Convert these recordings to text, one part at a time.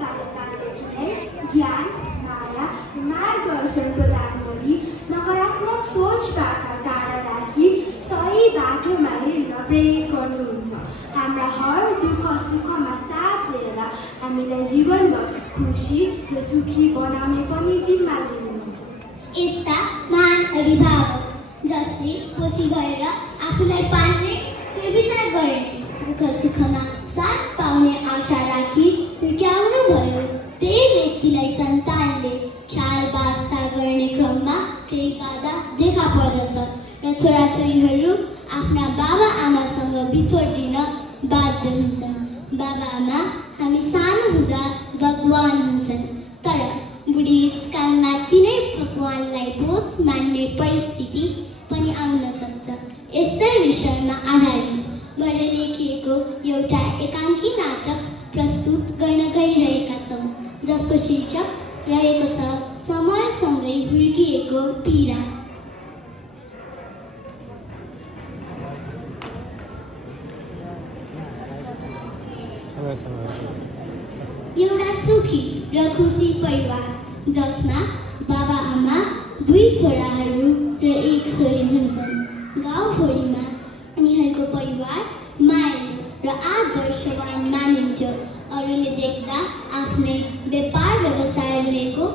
बाल्यकालदेखि नै ज्ञान, माया र मार्गदर्शन प्रदान गरी नकारात्मक सोचबाट टाढा राखी सही बाटोमा हिँड्न प्रेरित गर्नुहुन्छ। हाम्रा हर दुःख सुखमा साथ दिएर हामीलाई जीवनभर खुसी र सुखी बनाउने पनि जिम्मा लिनुहुन्छ। यस्ता महान अभिभावक जसले कोसी गरेर आफूलाई पाल्ने निर्विचार गर्ने दुःख सुखमा साथ पाउने आशा राखी हुर्काउनु भयो, त्यही व्यक्तिलाई सन्तानले ख्याल वास्ता गर्ने क्रममा केही बाधा देखा पर्दछ र छोराछोरीहरू आफ्ना बाबा आमासँग बिछोडिन बाध्य हुन्छन्। बाबा आमा हामी सानो हुँदा भगवान हुन्छन्, तर बुढेसकालमा तिनै भगवानलाई बोझ मान्ने परिस्थिति पनि आउन सक्छ। यस्तै विषयमा आधारित भएर लेखिएको एउटा एकाङ्की नाटक प्रस्तुत गर्न गइरहेका छौँ, जसको शीर्षक रहेको छ समयसँगै हुर्किएको पीडा। एउटा सुखी र खुसी परिवार जसमा बाबा आमा, 2 छोराहरू र 1 छोरी हुन्छन्। गाउँभरिमा उनीहरूको परिवार मायालु र आदर्शवान मानिन्थ्यो। अरूले देख्दा आफ्नै व्यापार व्यवसाय रहेको,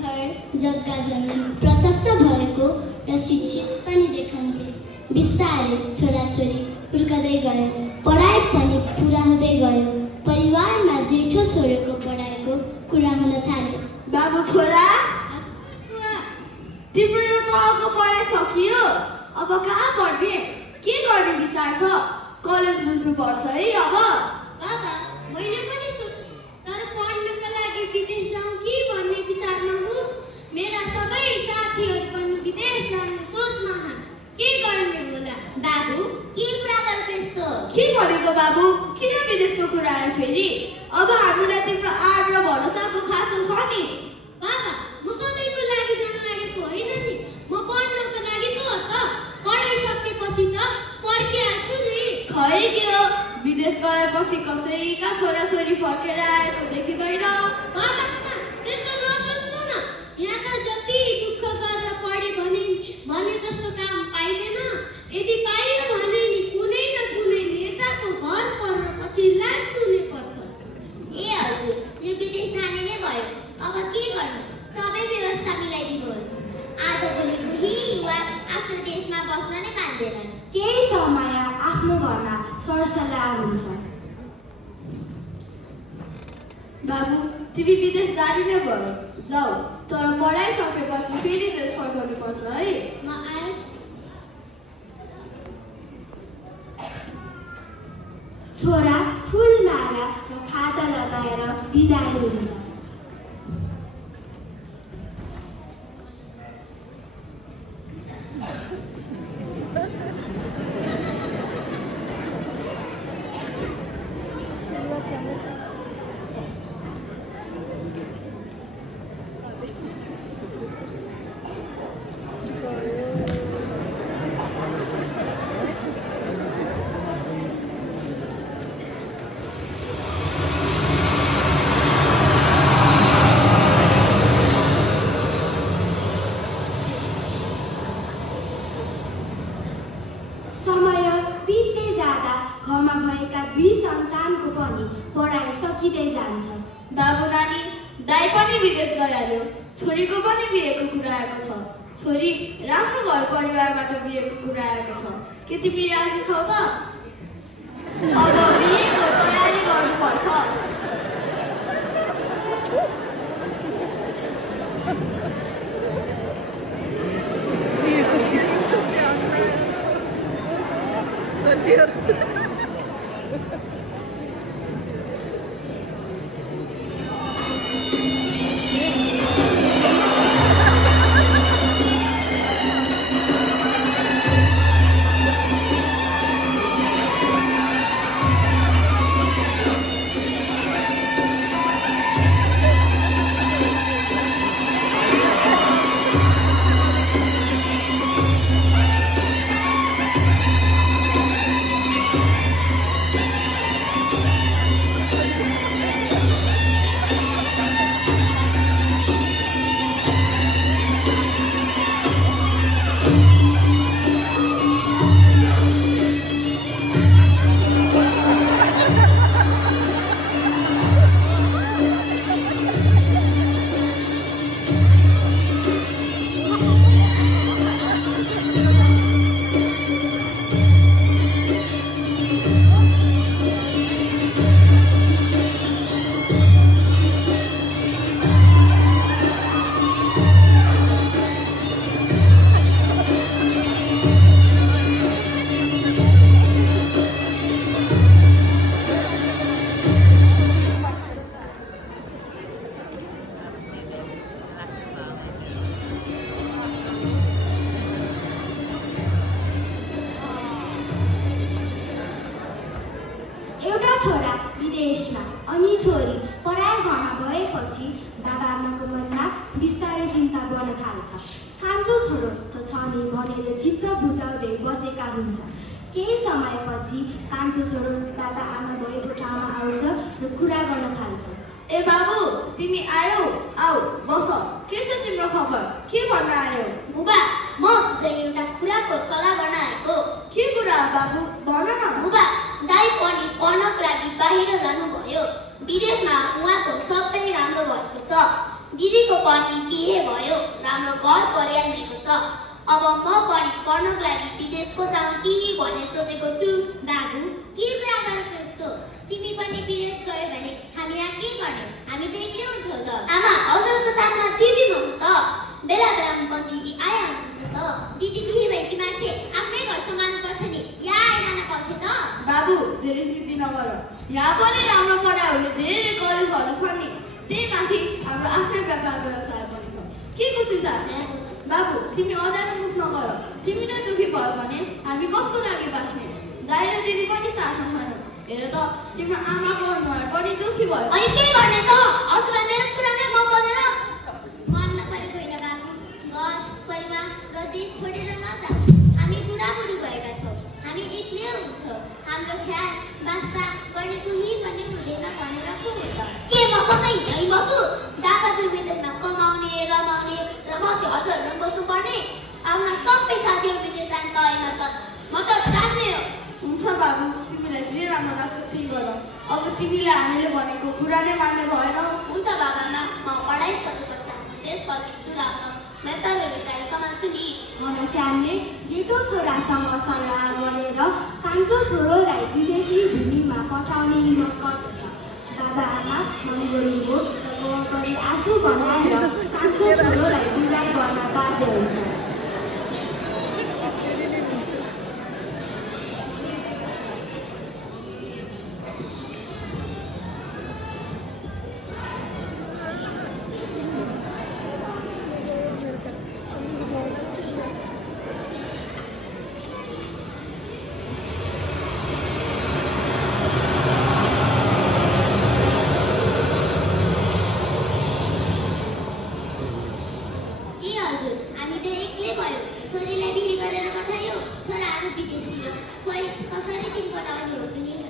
घर जग्गा जमिन प्रशस्त भएको र शिक्षित पनि देखाउँथे। बिस्तारै छोराछोरी हुर्कदै गए, पढाइ पनि पुरा हुँदै गयो। परिवारमा जेठो छोरीको पढाइको कुरा हुन थाल्यो। बाबु छोरा, तिम्रो यो तहको पढाइ सकियो, अब कहाँ पढ्ने, के गर्ने विचार छ? कलेज बुझ्नुपर्छ है अब। बाबा, मैले पनि सोचे, तर पढ्नका लागि विदेश जाउँ कि भन्ने विचारमा हुँ। मेरा सबै साथीहरू पनि विदेश जाने सोचमा छन्, के गर्ने होला? बाबु, के कुरा गरेको यस्तो? के भनेको बाबु? किन विदेशको कुरा आयो फेरि? अब हामीलाई तिम्रो आँट र भरोसाको खाँचो छ नि। बाबा, म सधैँको लागि जान लागेको होइन नि, म पढ्नको लागि पो हो त। पढाइसकेपछि त फर्किहाल्छु नि। खै के हो, विदेश गएपछि कसैका छोराछोरी फर्केर आएको देखिँदैन। बाबा, त्यस्तो नसोच्नु न। यहाँ त जति दुःख गरेर पढे भने जस्तो काम पाइँदैन। यदि पाइयो भने नि कुनै न कुनै नेताको घर पर्नपछि लाग्नु नै पर्छ। ए हजुर, यो विदेश जाने नै भयो, अब के गर्नु? सबै व्यवस्था मिलाइदिनुहोस्। आज भोलिको युवा आफ्नो देशमा बस्न नै मान्दैनन्। केही समय आफ्नो घरमा सरसल्लाह हुन्छ। बाबु, तिमी विदेश जाने नै भयो, जाऊ, तर पढाइ सकेपछि फेरि देश फर्कनु पर्छ है। म आए। छोरा फुलमाला र खाता लगाएर बिदाई हुन्छ। समय बित्दै जाँदा घरमा भएका 2 सन्तानको पनि पढाइ सकिँदै जान्छ। बाबु नानी, दाइ पनि विदेश गइहाल्यो, छोरीको पनि बिहेको कुरा आएको छ। छोरी राम्रो घर परिवारबाट बिहेको कुरा आएको छ। के तिमी राजी छौ त? अब बिहेको तयारी गर्नुपर्छ। पढाइ घरमा भएपछि बाबाआमाको मनमा बिस्तारै चिन्ता बढ्न थाल्छ। कान्छो छोरो त छ नि भनेर चित्त बुझाउँदै बसेका हुन्छ। केही समयपछि कान्छो छोरो बाबाआमा भएको ठाउँमा आउँछ र कुरा गर्न थाल्छ। ए बाबु, तिमी आयौ? आऊ बस। के छ तिम्रो खबर? के भन्न आयौ? बुबा, म चाहिँ एउटा कुराको सल्लाह गर्न आएको। के कुरा बाबु, भन न। बुबा, दाइ पनि पढ्नको लागि बाहिर जानुभयो। विदेशमा उहाँको सबै राम्रो भएको छ। दिदीको पनि बिहे भयो, राम्रो घर परिवार लिएको छ। अब म पनि पढ्नको लागि विदेश पो जाउँ कि भन्ने सोचेको छु। बाबु, के कुरा गरेको यस्तो? तिमी पनि विदेश गयो भने हामी यहाँ के गर्ने? हामी त एक्लै हुन्छौँ त। आमा, हजुरको साथमा दिदी हुनुहुन्छ त। बेला बेलामा पनि दिदी आइहाल्नुहुन्छ त। दिदी बिहे भएकी मान्छे आफ्नै घर सम्हाल्नु पर्छ नि, यहाँ आइरहन पर्छ त। बाबु, धेरै जिद्दी नगर। यहाँ पनि राम्रो पढाइहरूले धेरै कलेजहरू छन् नि। त्यही माथि हाम्रो आफ्नै व्यापार व्यवसाय पनि छ। के को चिन्ता? बाबु, तिमी अझै मुख नगर। तिमी नै दुःखी भयो भने हामी कसको लागि बाँच्ने? दाइ र दिदी पनि साथमा छैन। हेर त, तिम्रो आमाको अनुहार पनि दुःखी भयो। अनि के गर्ने त? हजुरलाई मेरो कुरा नै मन पर्दैन। मन नपरेको होइन बाबु, घर परिवार र देश छोडेर नजाऊ। हामी बुढाबुढी भएका छौँ, हामी एक्लै हुन्छौँ। हाम्रो ख्याल वास्ता गर्ने कोही पनि हुँदैन भनेर पो हो त। के म सधैँ यहीँ बस्छु? दादाहरू विदेशमा कमाउने रमाउने र म चाहिँ हजुरहरूमा बस्नुपर्ने? आफ्ना सबै साथीहरू विदेश जान तयार छ। म त जान्ने हो। हुन्छ बाबु, तिमीलाई जे राम्रो लाग्छ त्यही गर। अब तिमीले हामीले भनेको कुरा नै मान्ने भएन। हुन्छ बाबामा, म पढाइ सक्नुपर्छ। देश फर्किन्छु र आफ्नो व्यापार व्यवसाय सम्हाल्छु नि। घनश्यामले जेठो छोरासँग सल्लाह गरेर कान्छो छोरोलाई विदेशी भूमिमा पठाउने हिम्मत गर्दछ। बाबाआमा मनगढीको गरी आँसु बनाएर कान्छो छोरोलाई विदा गर्न बाध्य हुन्छ।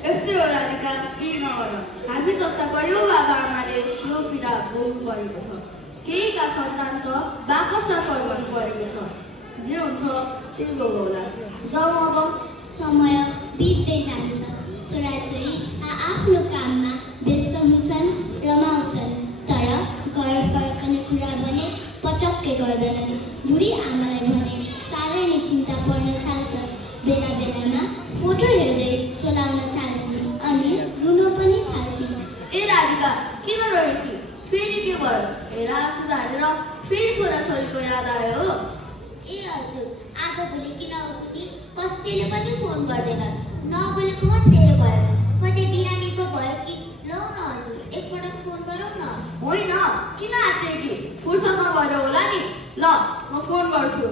यस्तै हो राधिका, के नगर। हामी जस्ता कयौँ बाबाआमाले यो पीडा भोग्नु परेको छ। केहीका सन्तान त बाकसमा फर्कनु परेको छ। जे हुन्छ त्यही भोगौला। जाउँ अब। समय बित्दै जान्छ। छोराछोरी आफ्नो काममा व्यस्त हुन्छन्, रमाउँछन्, तर घर फर्कने कुरा भने पटक्कै गर्दैनन्। बुढी आमालाई भने साह्रै नै चिन्ता पर्न थाल्छ। बेला बेलामा फोटो हेर्दै चलाउन थाल्छन् अनि रुन पनि थाल्छन्। ए राधिका, किन रोएकी? फेरि के भयो? हेर, आँसु झारेर फेरि छोराछोरीको याद आयो हो? ए हजुर, आजभोलि किनभने कसैले पनि फोन गर्दैनन्। नबोलेको धेरै भयो। कतै बिरामी पो भयो कि? लौ न हजुर, एकपटक फोन गरौँ न। होइन, किन आँटेकी? फुर्सद नभएर होला नि। ल, म फोन गर्छु।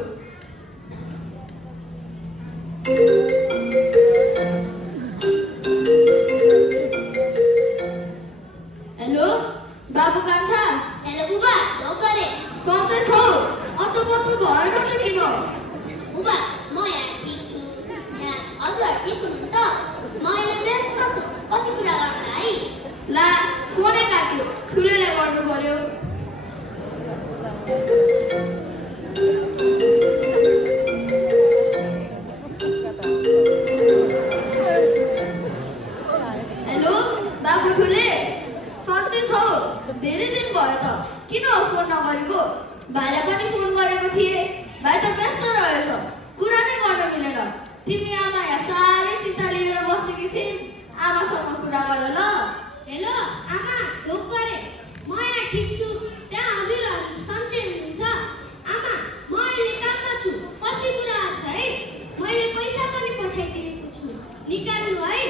हेलो बाबु कान्छा। हेलो बुबा, लौ गरे। सधैँ छौ? अत्तो भएन त किन? बुबा, म यहाँ ठिक छु। हजुर ठिक हुनुहुन्छ? म अहिले व्यस्त छु, पछि कुरा गर्नु है। ला, फोनै काट्यो। ठुलोलाई गर्नु पर्यो। हेलो बाबु ठुले, सधैँ छौ? धेरै दिन भयो त, किन फोन नगरेको? भाइलाई पनि फोन गरेको थिएँ, भाइ त व्यस्त रहेछ, कुरा नै गर्न मिलेन। तिमी आमा यहाँ साह्रै चिन्ता लिएर बसेकी छिन्, आमासँग कुरा गर ल। हेलो आमा, ढोक गरे। म यहाँ ठिक छु, त्यहाँ हजुरहरू सन्चै हुनुहुन्छ? आमा, म अहिले काममा छु, पछि कुरा गर्छ है। मैले पैसा पनि पठाइदिएको छु, निकाल्नु है।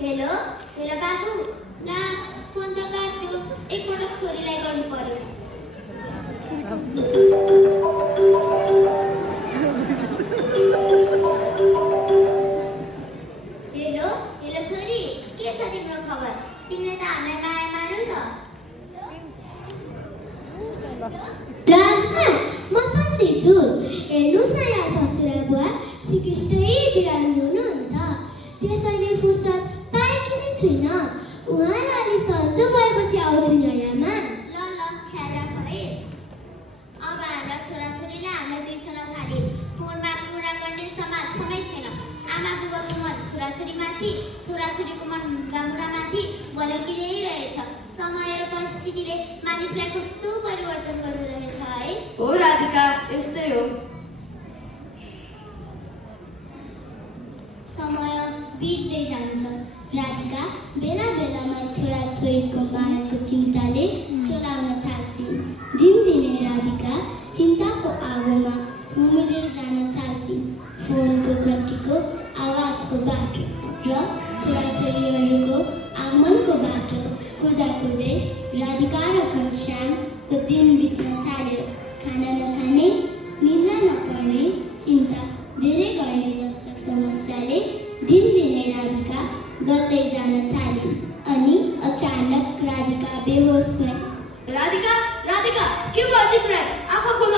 हेलो हेलो बाबु, ला फोन त काट्यो, एकपटक छोरीलाई गर्नु पर्यो। हेलो हेलो छोरी, के छ तिम्रो खबर? तिमीले त हामीलाई माया मार्यौ छु। हेर्नुहोस् न यहाँ ससुरा बुवा, श्रीकृष्णै बिरामी हुनुहुन्छ। त्यसैले फुर्सद पाएकी नै छुइनँ। उहाँलाई अलि सन्चो भएपछि आउँछु नयाँमा। ल ल ख्याल राख है। अब हाम्रा छोराछोरीले हामीलाई बिर्सन थाले। फोनमा कुरा गर्ने समय छैन। आमा बुबाको मन छोराछोरीमाथि, छोराछोरीको मन बुढामाथि बलकिरहेछ। समय र परिस्थितिले मानिसलाई कस्तो परिवर्तन गर्दो रहेछ है। हो राधिका, यस्तै हो। समय बित्दै जान्छ। राधिका बेला बेलामा छोराछोरीको मायाको चिन्ताले चलाउन थाल्छिन्। दिनदिनै राधिका चिन्ताको आगोमा उम्लिँदै जान थाल्छिन्। फोनको घन्टीको आवाजको बाटो र छोराछोरीहरूको आगमनको बाटो कुर्दा कुर्दै राधिका र घनश्यामको दिन बित्न थाल्यो। खाना नखाने, निद्रा नपर्ने, चिन्ता धेरै गर्ने जस्ता समस्याले दिनदिनै राधिका गर्दै जान थालिन्। अनि अचानक राधिका बेहोस भए। राधिका, राधिका, के भयो तिमीलाई? आँखा खोल।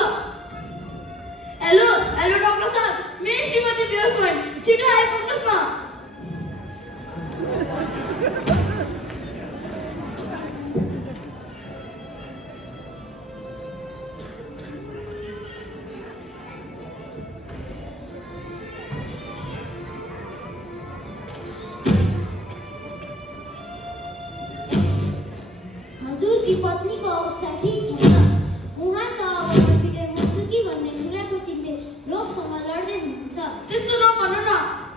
हेलो हेलो डाक्टर साहब, मेरो श्रीमती बेहोस भइन्, छिटो आइपुग्नुहोस् न। हजुरकी पत्नीको अवस्था ठिक छैन। उहाँ त अब छिटै मर्छु कि भन्ने कुराको चिन्ते रोगसँग लड्दै हुनुहुन्छ। त्यस्तो नभन्नु न,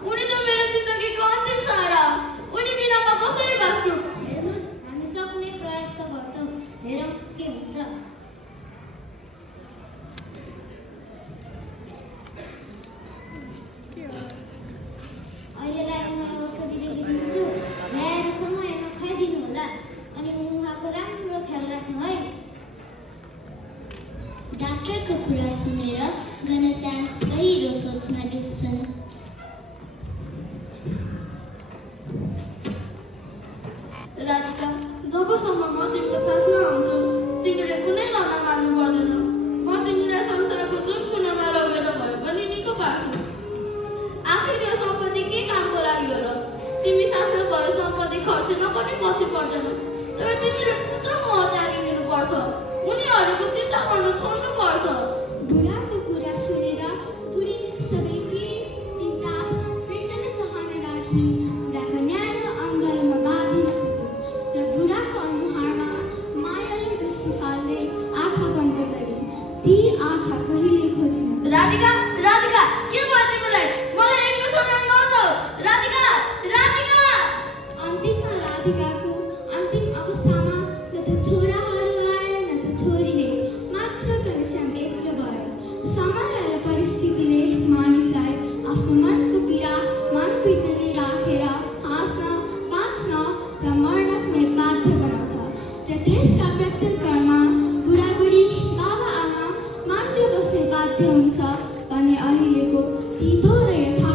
उनी त मेरो जिन्दगीको अन्तिम सहारा। उनी बिना म कसरी बाँच्छु? हेर्नुहोस्, हामी सक्ने प्रयास त गर्छौँ, हेरौँ के हुन्छ। अहिलेलाई उहाँ औषधि लेखिदिन्छु, ल्याएर समयमा खाइदिनु होला। अनि उहाँको राम्रो ख्याल राख्नु है। डाक्टरको कुरा सुनेर घनश्याम गहिरो सोचमा डुब्छन्। राधिका, जबसम्म म तिम्रो साथमा हुन्छु, तिमीले कुनै लड्न मान्नु पर्दैन। म तिमीलाई संसारको जुन कुनामा लगेर भए पनि निको पार्छु। आखिर यो सम्पत्ति के कामको लागि हो र? तिमी साथमा भयो सम्पत्ति खर्चेन पनि पछि पर्दैन। तर तिमीले पुत्र मोह त्यागिदिनुपर्छ। उनीहरूको चिन्ता गर्नु छोड्नुपर्छ। बुढाको कुरा सुनेर बुढी सबै पीड, चिन्ता, प्रसन्न चाहना राखी बुढाको न्यानो अङ्गालोमा बाँधिन पुग्यो र बुढाको अनुहारमा मायालु दृष्टि फाल्दै आँखा बन्द गरी ती आँखा कहिले खोलेन। राधिका, राधिका, के भयो तिमीलाई? मलाई एक्लो छोडेर नजाऊ। राधिका, राधिका। अन्तिममा राधिकाको अन्तिम अवस्थामा न त छोराहरू आए न त छोरीले, मात्र घनश्याम एक्लो भयो। समय र परिस्थितिले मानिसलाई आफ्नो मनको पीडा मन भित्रले राखेर हाँस्न, बाँच्न र मर्न समेत बाध्य बनाउँछ। र त्यसका प्रत्युत्तरमा बुढाबुढी, बाबा आमा मात्र बस्ने बाध्य हुन्छ भन्ने अहिलेको तितो र यथार्थ